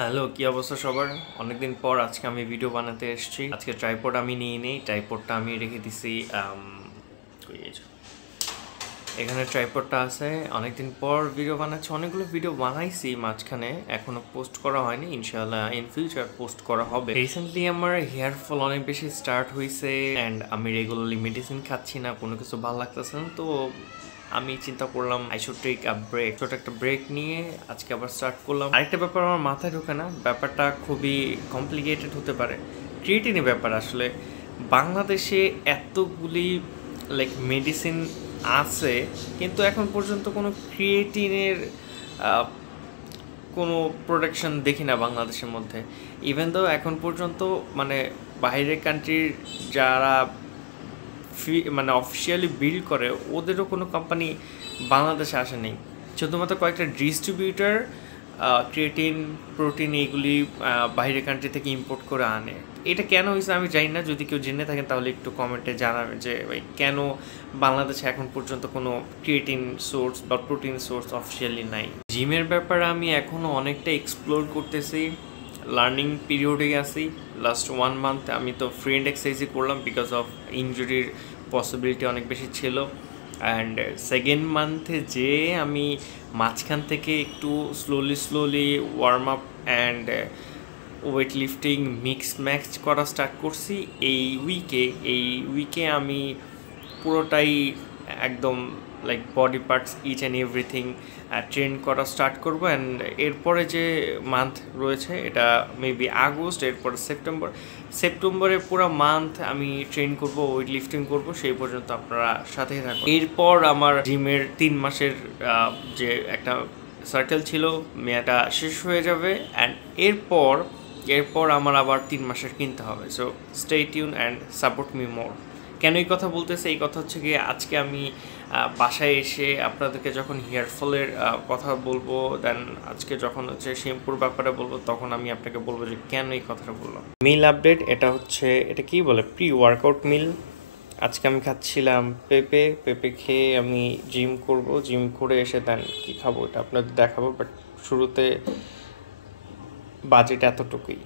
Hello, কি অবস্থা সবার? অনেকদিন পর আজকে আমি ভিডিও বানাতে এসেছি। আজকে ট্রাইপড আমি নিয়ে নেই, ট্রাইপডটা আমি রেখে দিছি। কই এই যে, এখানে ট্রাইপডটা আছে। অনেকদিন পর ভিডিও বানাচ্ছি, অনেকগুলো ভিডিও বানাইছি মাঝখানে, এখনো পোস্ট করা হয়নি। ইনশাআল্লাহ ইন ফিউচার পোস্ট করা হবে। রিসেন্টলি আমার হেয়ার ফল অনেক বেশি স্টার্ট হয়েছে অ্যান্ড আমি রেগুলারলি মেডিসিন খাচ্ছি না, কোনো কিছু ভালো লাগতেছে না। তো আমি চিন্তা করলাম I should take a break. ছোট একটা ব্রেক নিয়ে আজকে আবার স্টার্ট করলাম। আরেকটা ব্যাপার আমার মাথায় ঢোকে না, ব্যাপারটা খুবই কমপ্লিকেটেড হতে পারে। ক্রিয়েটিনের ব্যাপার আসলে বাংলাদেশে এতগুলি লাইক মেডিসিন আছে, কিন্তু এখন পর্যন্ত কোনো ক্রিয়েটিনের কোনো প্রোডাকশন দেখি না বাংলাদেশের মধ্যে। ইভেন তো এখন পর্যন্ত মানে বাইরের কান্ট্রির যারা মানে অফিসিয়ালি বিল্ড করে ওদেরও কোনো কোম্পানি বাংলাদেশে আসেনি। শুধুমাত্র কয়েকটা ডিস্ট্রিবিউটার ক্রিয়েটিন, প্রোটিন এইগুলি বাইরের কান্ট্রি থেকে ইম্পোর্ট করে আনে। এটা কেন হয়েছে আমি জানি না, যদি কেউ জেনে থাকেন তাহলে একটু কমেন্টে জানাবেন যে ভাই কেন বাংলাদেশে এখন পর্যন্ত কোনো ক্রিয়েটিন সোর্স বা প্রোটিন সোর্স অফিসিয়ালি নাই। জিমের ব্যাপারে আমি এখনও অনেকটা এক্সপ্লোর করতেছি, লার্নিং পিরিয়ডে আছি। লাস্ট 1 মান্থ আমি তো ফ্রি এক্সারসাইজই করলাম বিকজ অফ ইনজুরির পসিবিলিটি অনেক বেশি ছিল। অ্যান্ড সেকেন্ড মান্থে যে আমি মাঝখান থেকে একটু slowly warm up and weight lifting mix max করা স্টার্ট করছি। এই উইকে আমি পুরোটাই একদম like body parts each and everything train করা স্টার্ট করবো। অ্যান্ড এরপরে যে মান্থ রয়েছে এটা মেবি আগস্ট, এরপরে সেপ্টেম্বরে পুরো মান্থ আমি ট্রেন করব, ওয়েট লিফটিং করবো। সেই পর্যন্ত আপনারা সাথেই থাকুন। এরপর আমার জিমের 3 মাসের যে একটা সার্কেল ছিল মেয়াটা শেষ হয়ে যাবে। অ্যান্ড এরপর আমার আবার 3 মাসের কিনতে হবে। So stay tune and support me more. কেন এই কথা বলতেছে, এই কথা হচ্ছে গিয়ে আজকে আমি বাসায় এসে আপনাদেরকে যখন হেয়ার ফলের কথা বলবো, দেন আজকে যখন হচ্ছে শ্যাম্পুর ব্যাপারে বলবো, তখন আমি আপনাকে বলবো যে কেন এই কথাটা বললাম। মিল আপডেট, এটা কি বলে, প্রি ওয়ার্কআউট মিল। আজকে আমি খাচ্ছিলাম পেঁপে খেয়ে আমি জিম করব। জিম করে এসে দেন কি খাবো এটা আপনাদের দেখাবো, বাট শুরুতে বাজেট এতটুকুই।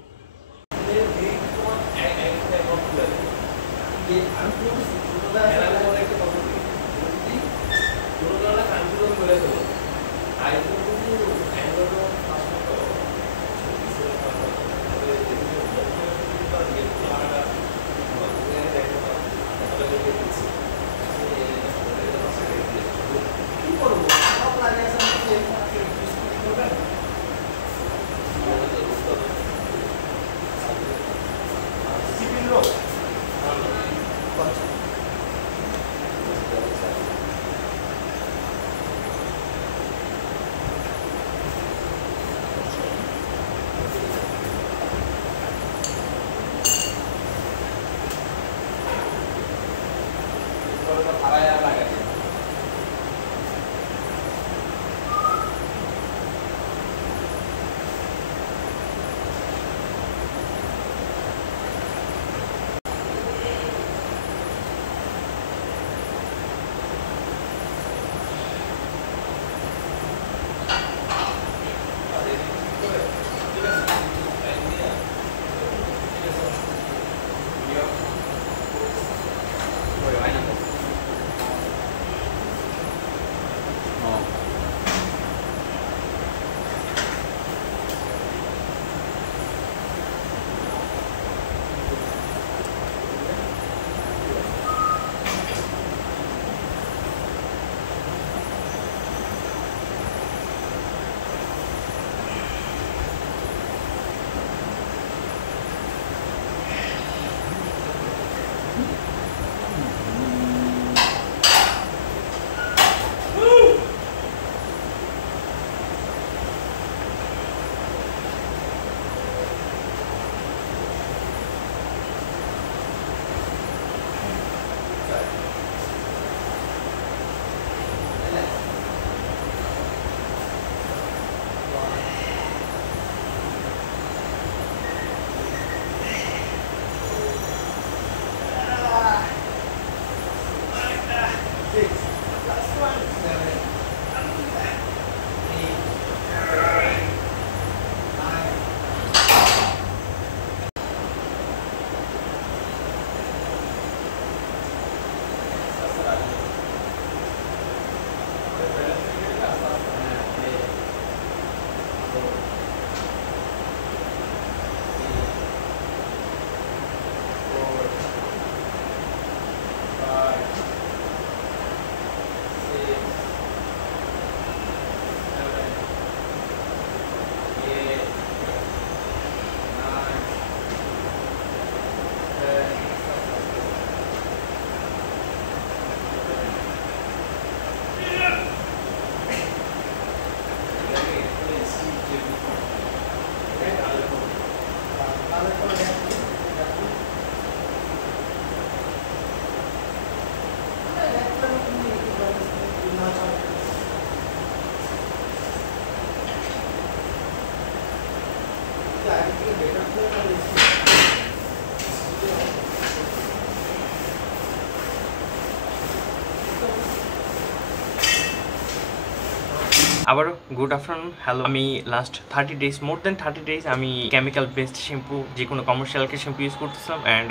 আবারও গুড আফটারনুন, হ্যালো। আমি লাস্ট 30 ডেজ, মোর দেন 30 ডেজ আমি কেমিক্যাল বেসড শ্যাম্পু, যে কোনো কমার্শিয়ালকে শ্যাম্পু ইউজ করতেছিলাম। অ্যান্ড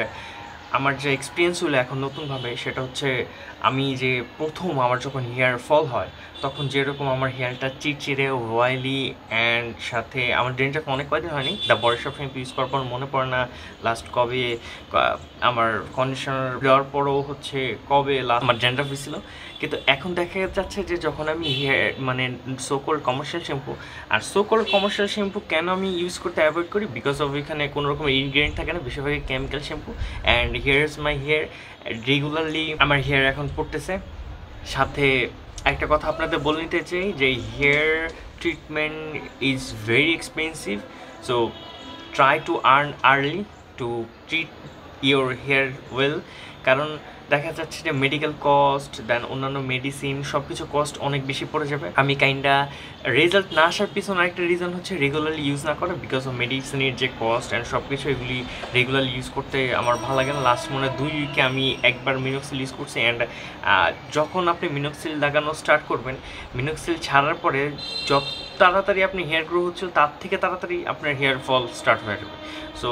আমার যে এক্সপিরিয়েন্স হলো এখন নতুনভাবে, সেটা হচ্ছে আমি যে প্রথম আমার যখন হেয়ার ফল হয় তখন যেরকম আমার হেয়ারটা চিরচিরে অয়েলি, অ্যান্ড সাথে আমার ড্যান্ড্রাফ অনেক কয়দিন হয়নি। The body shop shampoo use করার পর মনে পড়ে না লাস্ট কবে আমার কন্ডিশনার দেওয়ার পরও হচ্ছে কবে লাস্ট আমার ড্যান্ড্রাফ হয়েছিল। কিন্তু এখন দেখা যাচ্ছে যে যখন আমি হেয়ার মানে সোকল কমার্শিয়াল শ্যাম্পু, আর সোকল কমার্শিয়াল শ্যাম্পু কেন আমি ইউজ করতে অ্যাভয়েড করি, বিকজ অফ এখানে কোনো রকম ইনগ্রেডিয়েন্ট থাকে না, বেশিরভাগই chemical shampoo. And here is my hair, regularly আমার হেয়ার এখন পড়তেছে। সাথে একটা কথা আপনাদের বলে নিতে চাই যে hair treatment is very expensive, so try to earn early to treat your hair well. কারণ দেখা যাচ্ছে যে মেডিকেল কস্ট, দেন অন্যান্য মেডিসিন, সব কিছু কস্ট অনেক বেশি পড়ে যাবে। আমি কাইন্ডা রেজাল্ট না আসার পিছনে আরেকটা রিজন হচ্ছে রেগুলারলি ইউজ না করা, বিকজ অফ মেডিসিনের যে কস্ট অ্যান্ড সব কিছু, এগুলি রেগুলারলি ইউজ করতে আমার ভালো লাগে না। লাস্ট মনে 2 উইকে আমি একবার মিনোক্সিল ইউজ করছি। অ্যান্ড যখন আপনি মিনোক্সিল লাগানো স্টার্ট করবেন, মিনোক্সিল ছাড়ার পরে যত তাড়াতাড়ি আপনি হেয়ার গ্রো হচ্ছিল তার থেকে তাড়াতাড়ি আপনার হেয়ার ফল স্টার্ট হয়ে যাবে। So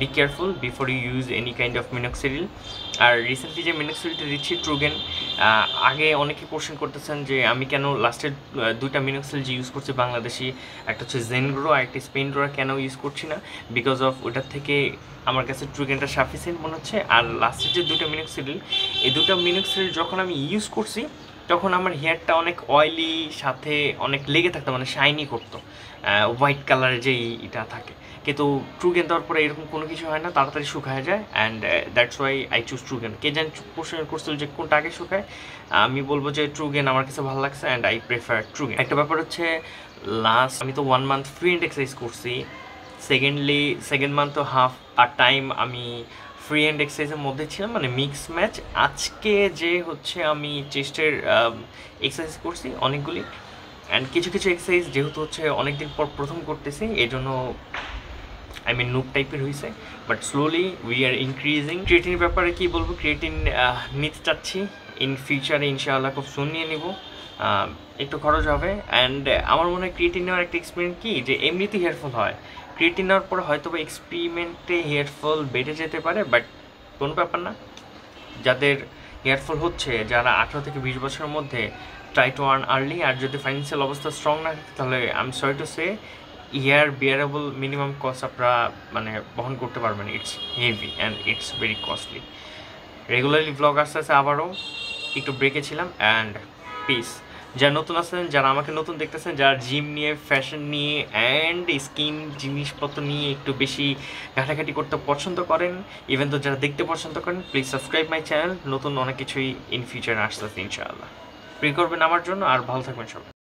be careful before you use any kind of minoxidil. আর রিসেন্টলি যে মিনোক্সিডিলটা দিচ্ছি ট্রুগেন, আগে অনেকে কোশ্চেন করতেছেন যে আমি কেন লাস্টের 2টা মিনোক্সিল যে ইউজ করছি বাংলাদেশি, একটা হচ্ছে জেনগ্রো আর একটা স্পেনগ্রো, কেন ইউজ করছি না, বিকজ অফ ওটার থেকে আমার কাছে ট্রুগেনটা সাফিসিয়েন্ট মনে হচ্ছে। আর লাস্টের যে 2টা মিনোক্সিডিল, এই 2টা মিনোক্সিডিল যখন আমি ইউজ করছি তখন আমার হেয়ারটা অনেক অয়েলি, সাথে অনেক লেগে থাকতো, মানে শাইনি করতো, হোয়াইট কালারের যেই এটা থাকে। কিন্তু ট্রুগেন দেওয়ার পরে এরকম কোনো কিছু হয় না, তাড়াতাড়ি শুকায় যায়। And that's why I choose Truegen. কে যেন কোশ্চেন করছিল যে কোনটা আগে শুকায়, আমি বলবো যে ট্রুগেন আমার কাছে ভালো লাগছে, অ্যান্ড আই প্রেফার ট্রুগেন। একটা ব্যাপার হচ্ছে লাস্ট আমি তো 1 মান্থ ফ্রি হ্যান্ড এক্সারসাইজ করছি, সেকেন্ড মান্থ তো হাফ আর টাইম আমি ফ্রি হ্যান্ড এক্সারসাইজের মধ্যে ছিলাম, মানে মিক্স ম্যাচ। আজকে যে হচ্ছে আমি চেস্টের এক্সারসাইজ করছি অনেকগুলি, অ্যান্ড কিছু কিছু এক্সারসাইজ যেহেতু হচ্ছে অনেকদিন পর প্রথম করতেছি, এই জন্য নুব টাইপের হয়েছে, but slowly we are increasing. ক্রিয়েটিনের ব্যাপারে কি বলবো, ক্রিয়েটিন নিতে চাচ্ছি ইন ফিউচারে, ইনশাআল্লাহ খুব সুন নিয়ে নিব। একটু খরচ হবে। অ্যান্ড আমার মনে হয় ক্রিয়েটিন নেওয়ার একটা এক্সপেরিমেন্ট কি, যে এমনিতেই হেয়ারফল হয়, ক্রিয়েটিন নেওয়ার পর হয়তো বা এক্সপেরিমেন্টে হেয়ারফল বেড়ে যেতে পারে, বাট কোনো ব্যাপার না। যাদের হেয়ারফল হচ্ছে, যারা 18 থেকে 20 বছরের মধ্যে, ট্রাই টু আর্ন আর্লি। আর যদি ফাইন্যান্সিয়াল অবস্থা স্ট্রং না থাকে, তাহলে I am sorry to say ইয়ার বিয়ারেবল মিনিমাম কস্ট আপনারা মানে বহন করতে পারবেন। It's heavy and it's very costly. Regularly blog আসতে আসতে আবারও একটু ব্রেকে ছিলাম। And peace. যারা নতুন আছেন, যারা আমাকে নতুন দেখতেছেন, যারা জিম নিয়ে, ফ্যাশন নিয়ে অ্যান্ড স্কিন জিনিসপত্র নিয়ে একটু বেশি ঘাটাঘাটি করতে পছন্দ করেন, ইভেন তো যারা দেখতে পছন্দ করেন, প্লিজ সাবস্ক্রাইব মাই চ্যানেল। নতুন অনেক কিছুই ইন ফিউচার আসতেছে ইনশাআল্লাহ। প্রে করবেন আমার জন্য, আর ভালো থাকবেন সবাই।